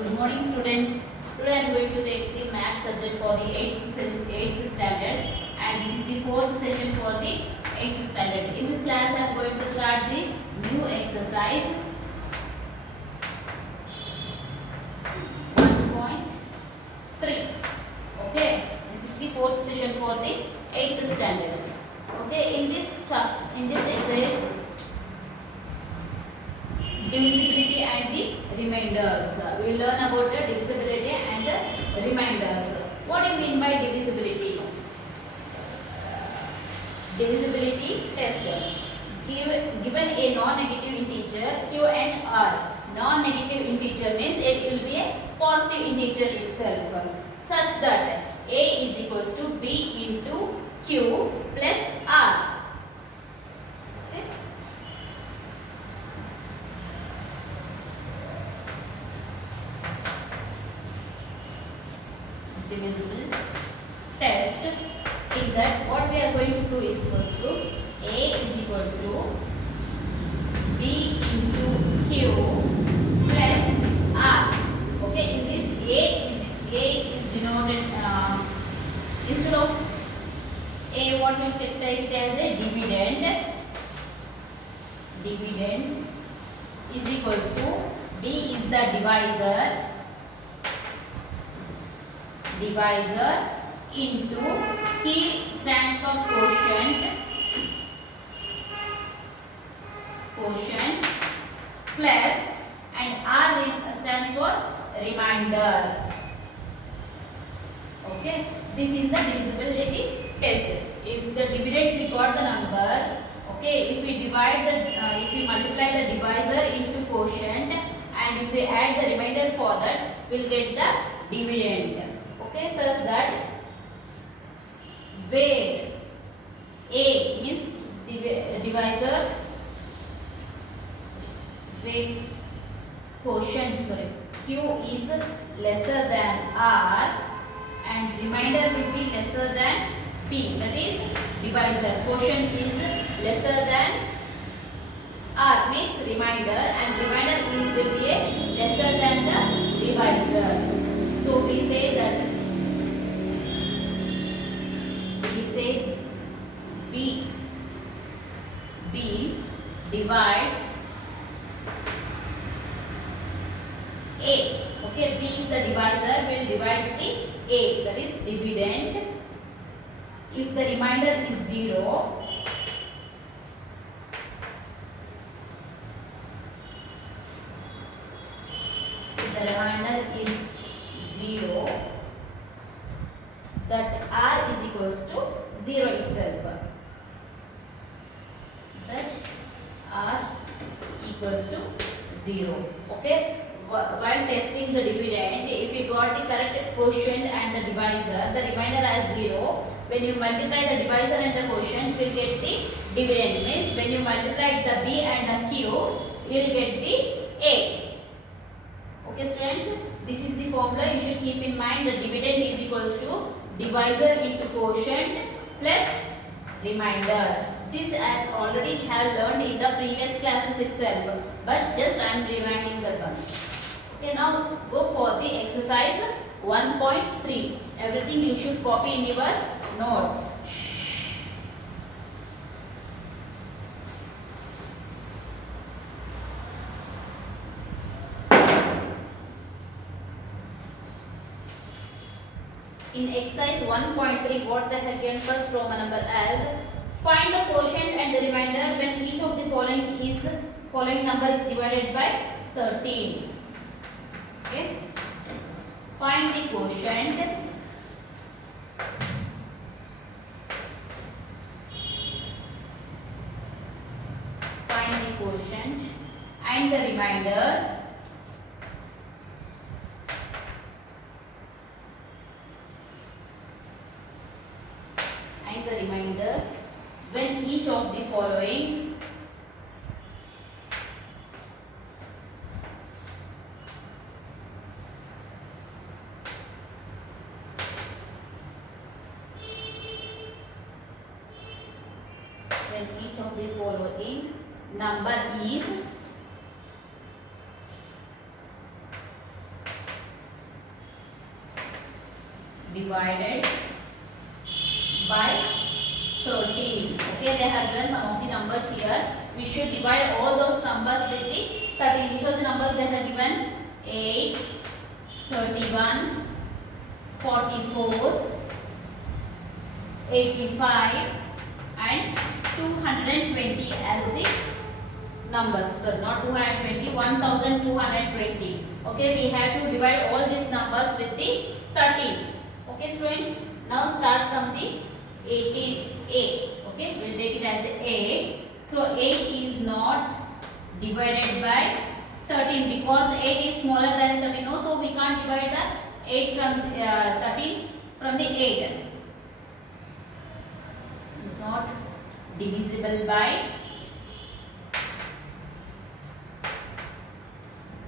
Good morning, students. Today I am going to take the math subject for the 8th standard, and this is the 4th session for the 8th standard. In this class, I am going to start the new exercise 1.3. Okay, this is the 4th session for the 8th standard. Okay, in this exercise, divisibility and the remainders. We will learn about the divisibility and the remainders. What do you mean by divisibility? Divisibility test. Given a non-negative integer q and r. Non-negative integer means it will be a positive integer itself, such that a is equals to b into q plus r. Divisible test. In that, what we are going to do is equals to a is equals to b into q plus r. Okay, in this a is denoted instead of a, what we can take it as a dividend. Dividend is equals to b is the divisor. Divisor into P stands for quotient plus, and R stands for remainder. Okay, this is the divisibility test. If the dividend we got the number, okay, if we multiply the divisor into quotient, and if we add the remainder for that, we'll get the dividend. Okay, such that where a means divisor, where q is lesser than r and remainder will be lesser than p, that is divisor. Quotient is lesser than r means remainder, and remainder will be a lesser than the divisor. So we say that B divides A. Okay, B is the divisor, will divide the A, that is dividend. If the remainder is 0, that R is equals to 0 itself. That R equals to 0. Okay. While testing the dividend, if you got the correct quotient and the divisor, the remainder as 0. When you multiply the divisor and the quotient, you will get the dividend. Means when you multiply the B and the Q, you will get the A. Okay, students, this is the formula you should keep in mind. The dividend is equals to divisor into quotient plus remainder. This as already have learned in the previous classes itself, but just I am reminding that one. Okay, now go for the exercise 1.3. Everything you should copy in your notes. In exercise 1.3, what they have given first Roman number as find the quotient and the remainder when each of the following number is divided by 13. Okay, find the quotient and the remainder when each of the following number is divided by 13. Okay, they have given some of the numbers here. We should divide all those numbers with the 13. Which of the numbers they have given? 8, 31, 44, 85 and 220 as the numbers. So not 220, 1220. Okay, we have to divide all these numbers with the 13. Okay students, now start from the 88. Okay, we'll take it as a. So 8 is not divided by 13 because 8 is smaller than 13. No, so we can't divide the 8 from 13 from the 8. It's not divisible by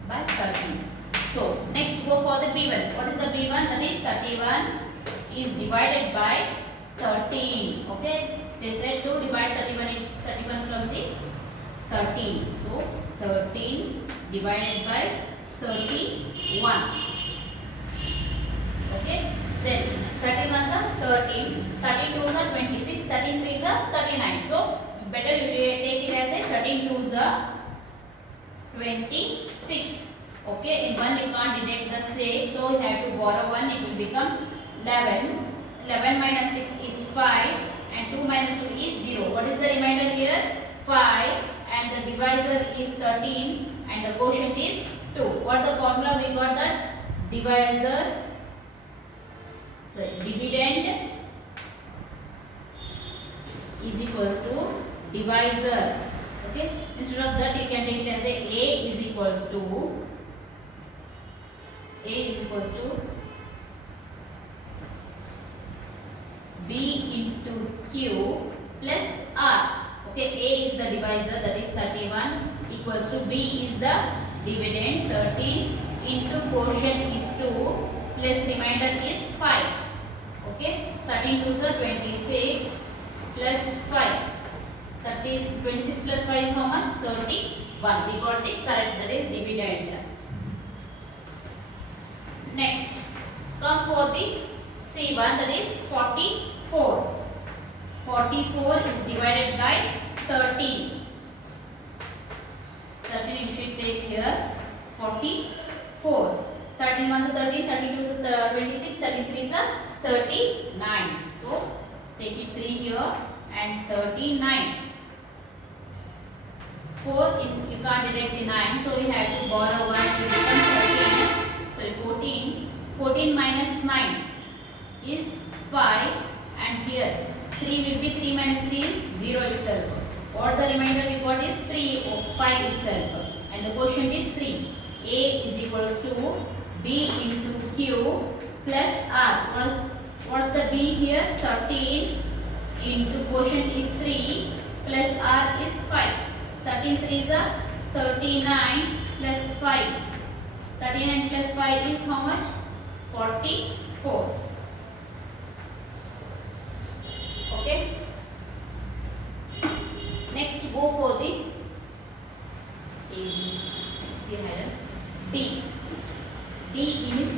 13. So next go for the B1. What is the B1? That is 31 is divided by 13. Okay, they said to divide 31 from the 13. So 13 divided by 31. Okay, then 31 are 13, 32 are 26, 13 are 39. So better you take it as a 13 2s are 26. Okay, in 1 you can't deduct the 6, so you have to borrow 1, it will become 11. 11 minus 6 is 5 and 2 minus 2 is 0. What is the remainder here? 5 and the divisor is 13 and the quotient is 2. What the formula we got? That divisor, dividend is equals to divisor. Okay, instead of that you can take it as a is equals to B into Q plus R. Okay, A is the divisor, that is 31, equals to B is the dividend, 13 into quotient is 2 plus remainder is 5. Okay, 13 2s are 26 plus 5. 26 plus 5 is how much? 31. We got the correct, that is dividend. Next, come for the C1, that is 44. 44 is divided by 13. 13 you should take here. 44. 13 1 is 13, 32 is 26, 33 is 39. So take it 3 here and 39. 4 you can't deduct the 9, so we have to borrow 1 to become 13. Sorry, 14. 14 minus 9 is 5 and here 3 will be 3 minus 3 is 0 itself. What the remainder we got is 3 or 5 itself and the quotient is 3. A is equals to B into Q plus R. What's the B here? 13 into quotient is 3 plus R is 5. 13 3s are 39 plus 5. 39 plus 5 is how much? 44. Okay. Next go for the D. D is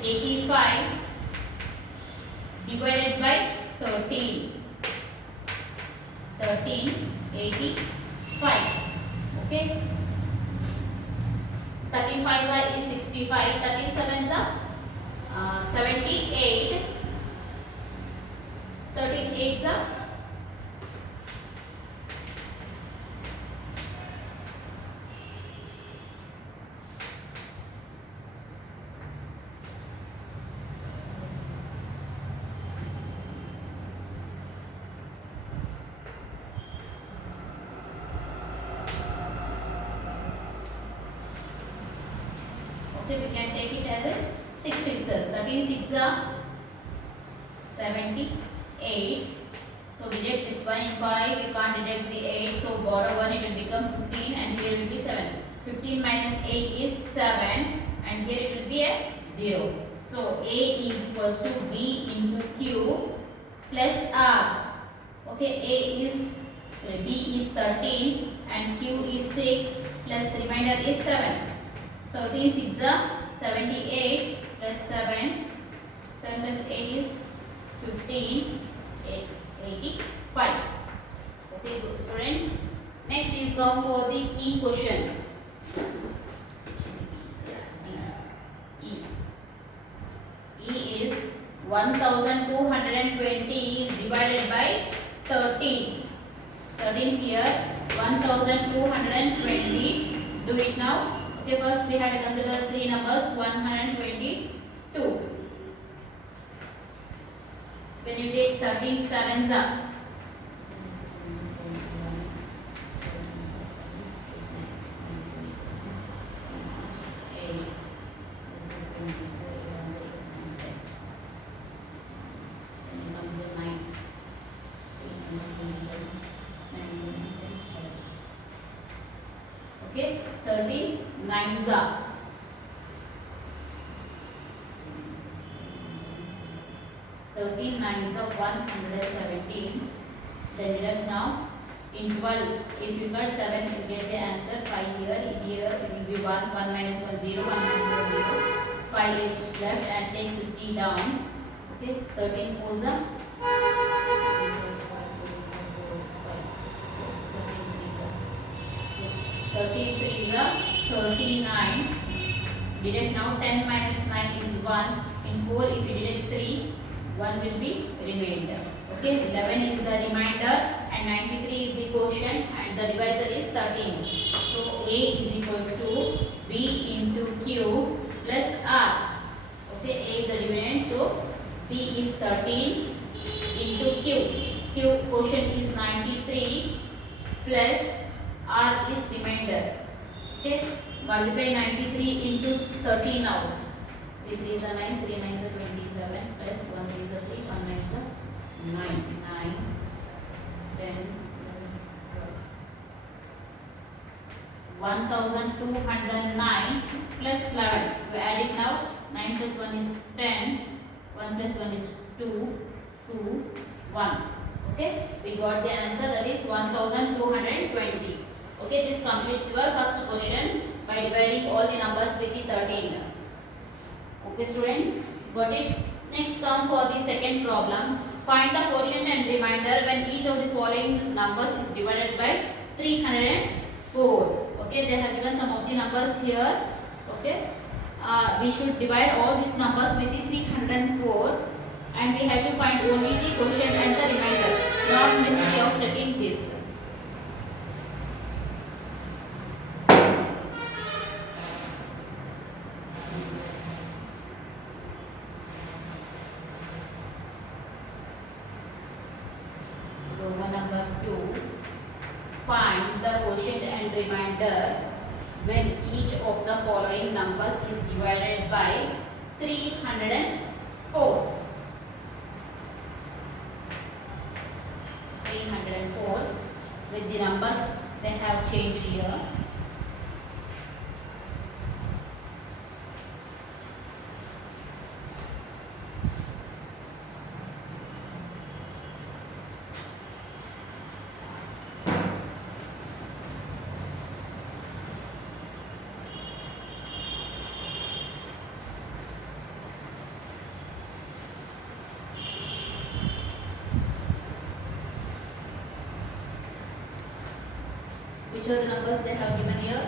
85 divided by 13. 85. Okay. 13 5s is 65. 13 7s are 78. 13 8s are 'Okay, we can take it as a 6 itself. 13 6 are 78. So deduct this one in 5. We can't deduct the 8. So borrow 1. It will become 15 and here will be 7. 15 minus 8 is 7 and here it will be a 0. So A is equals to B into Q plus R. Okay, B is 13 and Q is 6 plus remainder is 7. 13 6 are 78 plus 7 7 plus 8 is 15, 85. Okay, good students. Next you come for the E question. E is 1220 is divided by 13. 13 here, 1220. Do it now. Okay, first we have to consider three numbers, 122. When you take 13 sevens up, 13 nines are 13 nines are 117. Then deduct now in 12. If you cut 7, you get the answer 5 here. Here it will be 1, 1 minus 1, 0, 1 minus 1, 0. 5 is left and take 50 down. Okay, 13 fours are 13 threes are 39. Deduct now 10 minus 9 is 1. In 4 if you deduct 3, 1 will be remainder. Okay, 11 is the remainder and 93 is the quotient and the divisor is 13. So A is equals to B into Q plus R. Okay, A is the dividend, so B is 13 into Q. Q quotient is 93 plus R is remainder. Okay, multiply 93 into 13 now. 3 3s are 9, 3 9s are 27 plus 1 3s are 3, 1 9s are 9, 10, 1209 plus 11. We add it now. 9 plus 1 is 10, 1 plus 1 is 2, 2, 1. Okay, we got the answer, that is 1220. Okay, this completes your first question by dividing all the numbers with the 13. Okay students, got it? Next come for the second problem. Find the quotient and remainder when each of the following numbers is divided by 304. Okay, they have given some of the numbers here. Okay, we should divide all these numbers with the 304 and we have to find only the quotient and the remainder. Not necessary of checking this. Roman number 2. Find the quotient and remainder when each of the following numbers is divided by 304. 304 with the numbers they have changed here. Which are the numbers they have given here?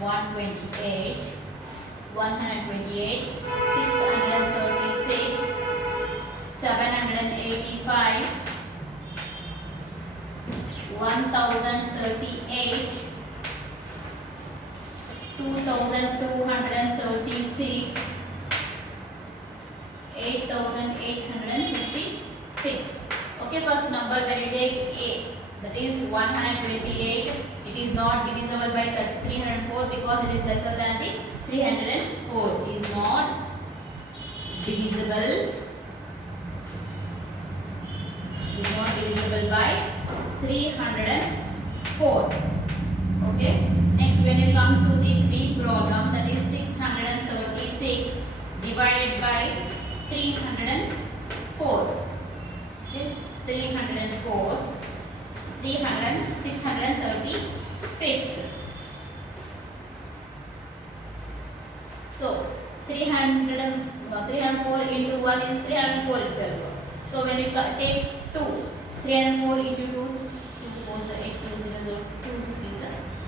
One 128, 636, 785, 1038, 2236, 8856. Okay, first number when you take A, that is 128. It is not divisible by 304 because it is lesser than the 304. It is not divisible. It is not divisible by 304. Okay. Next, when you come to the B problem, that is 636 divided by 304. Okay, 304. 636. So 304 into 1 is 304 itself. So when you take 2, 304 into 2, 2 4 is 8, 2 0 0, 2 is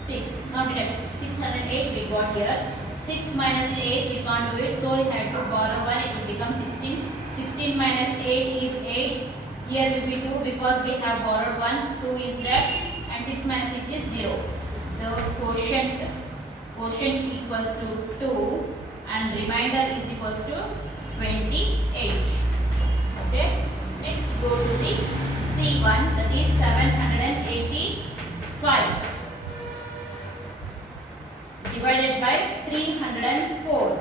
6. Now deduct 608 we got here. 6 minus 8 we can't do it, so we have to borrow 1, it will become 16. 16 minus 8 is 8. Here will be 2 because we have borrowed 1, 2 is left, and 6 minus 6 is 0. The quotient equals to 2 and remainder is equals to 28. Okay. Next go to the C1, that is 785 divided by 304.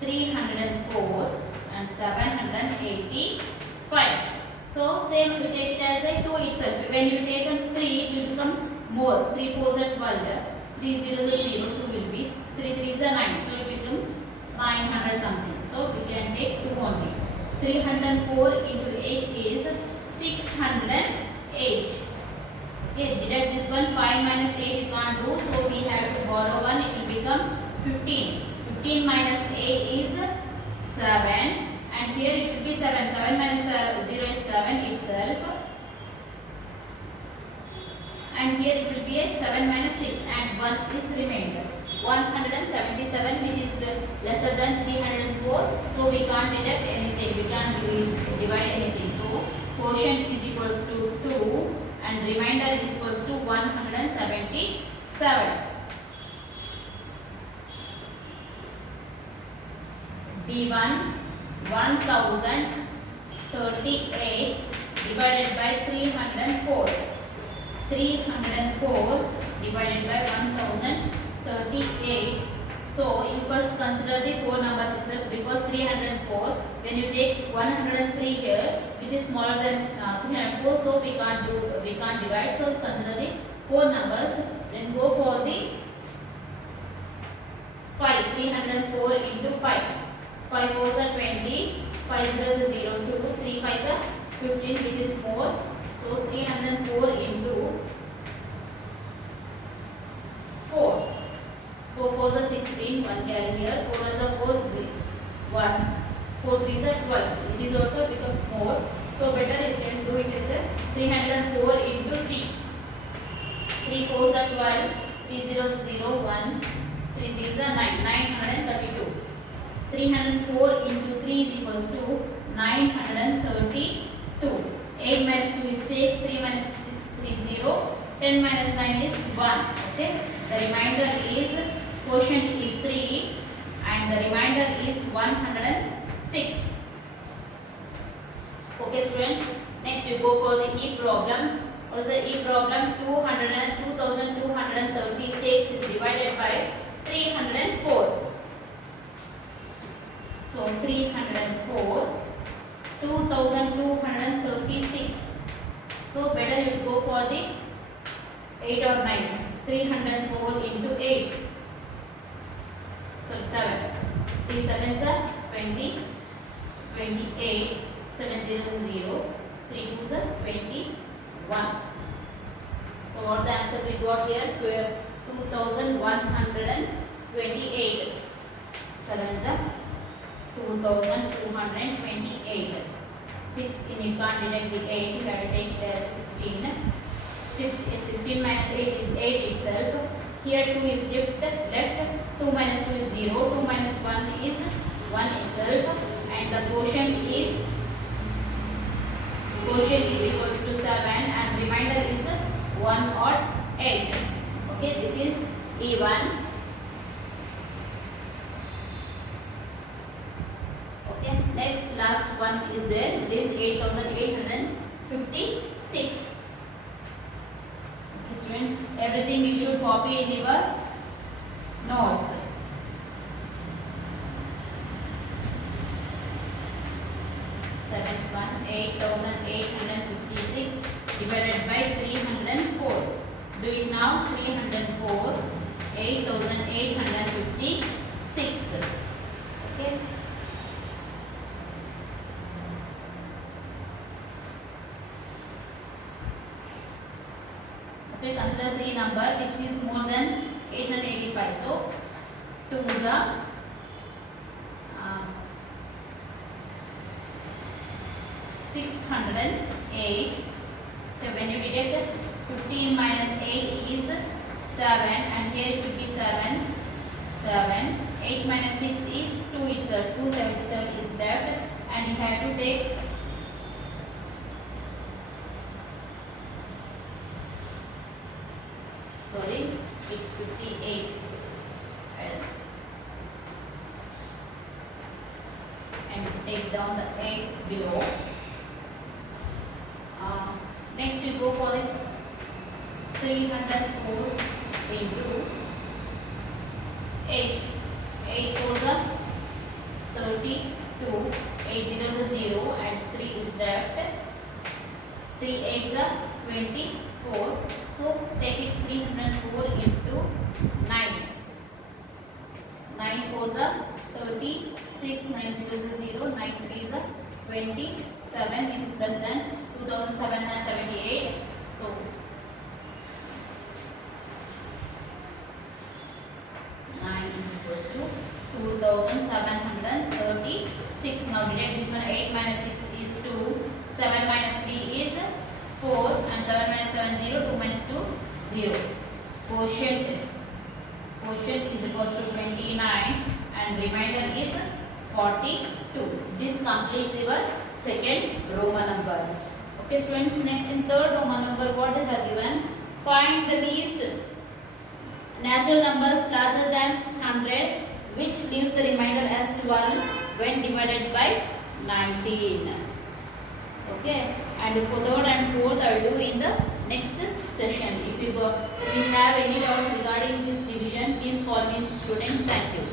304 and 785. So same you take it as a 2 itself. When you take a 3 it will become more. 3 4s are 12, 3 0s are 0, 2 will be 3 3s are 9. So it become 900 something. So we can take 2 only. 304 into 8 is 608. Okay, deduct this one. 5 minus 8 you can't do, so we have to borrow 1. It will become 15. 15 minus 8 is 7, and here it will be 7. 7 minus 0 is 7 itself, and here it will be a 7 minus 6, and 1 is remainder. 177, which is lesser than 304, so we can't deduct anything, we can't divide anything. So quotient is equals to 2 and remainder is equals to 177. D1, 1038 divided by 304. 304 divided by 1038. So you first consider the 4 numbers itself, because 304, when you take 103 here, which is smaller than 304, so we can't divide. So consider the 4 numbers. Then go for the 5. 304 into 5. 5 4s are 20, 5 zeros is 0, 2, 3 5s are 15, which is more. So 304 into 4. 4 4s are 16, 1 carry here, 4 1s are 4, 1, 4 3s are 12, which is also become more. So better you can do it as a 304 into 3. 3 4s are 12, 3 zeros 0, 1, 3 3s are 9, 932. 304 into 3 is equals to 932. 8 minus 2 is 6, 3 minus 3 is 0, 10 minus 9 is 1. Okay, the remainder is, quotient is 3 and the remainder is 106. Okay students, next you go for the E problem. What is the E problem? 2236 is divided by 304. So 304, 2236. So better you go for the 8 or 9. 304 into 8. So 7. 3 7s are 20, 28, 7 0 is 0, 3 2s are 21. So what the answer we got here? 2128. 7s are 2228. 6 in you can't deduct the 8, you have to take it as 16. 16 minus 8 is 8 itself. Here 2 is left. 2 minus 2 is 0. 2 minus 1 is 1 itself. And the quotient is equals to 7 and remainder is 1 or 8. Okay, this is E1. Okay, next last one is there. It is 8856. Okay, students, everything you should copy in your notes. Seventh one, 8856 divided by 304. Do it now. 304, 8856. Okay. 25. So 2 is a 608. So when you deduct 15 minus 8 is 7, and here it will be 7. 8 minus 6 is 2 itself. 277 is left, and you have to take it's 58. And take down the 8 below. Next you go for the 304 into 8. 8 4s are 32. 8 zeros are 0 and 3 is left. 3 8s are 24. So take it 304 into 9. 9 4s are 36. 9 zeros are 0. 9 3s are 27. This is less than 2778. So 9 is equals to 2736. Now deduct this one. 8 minus 6 is 2. 7 minus 3 is 4. And 7 minus 7 0. 2 minus 2 0. Quotient is equals to 29 and remainder is 42. This completes your second Roman number. Okay students, next in third Roman number, what they have given? Find the least natural numbers larger than 100 which leaves the remainder as 12 when divided by 19. Okay, and for third and fourth I will do in the next session. If you have any doubts regarding this division, please call me students. Thank you.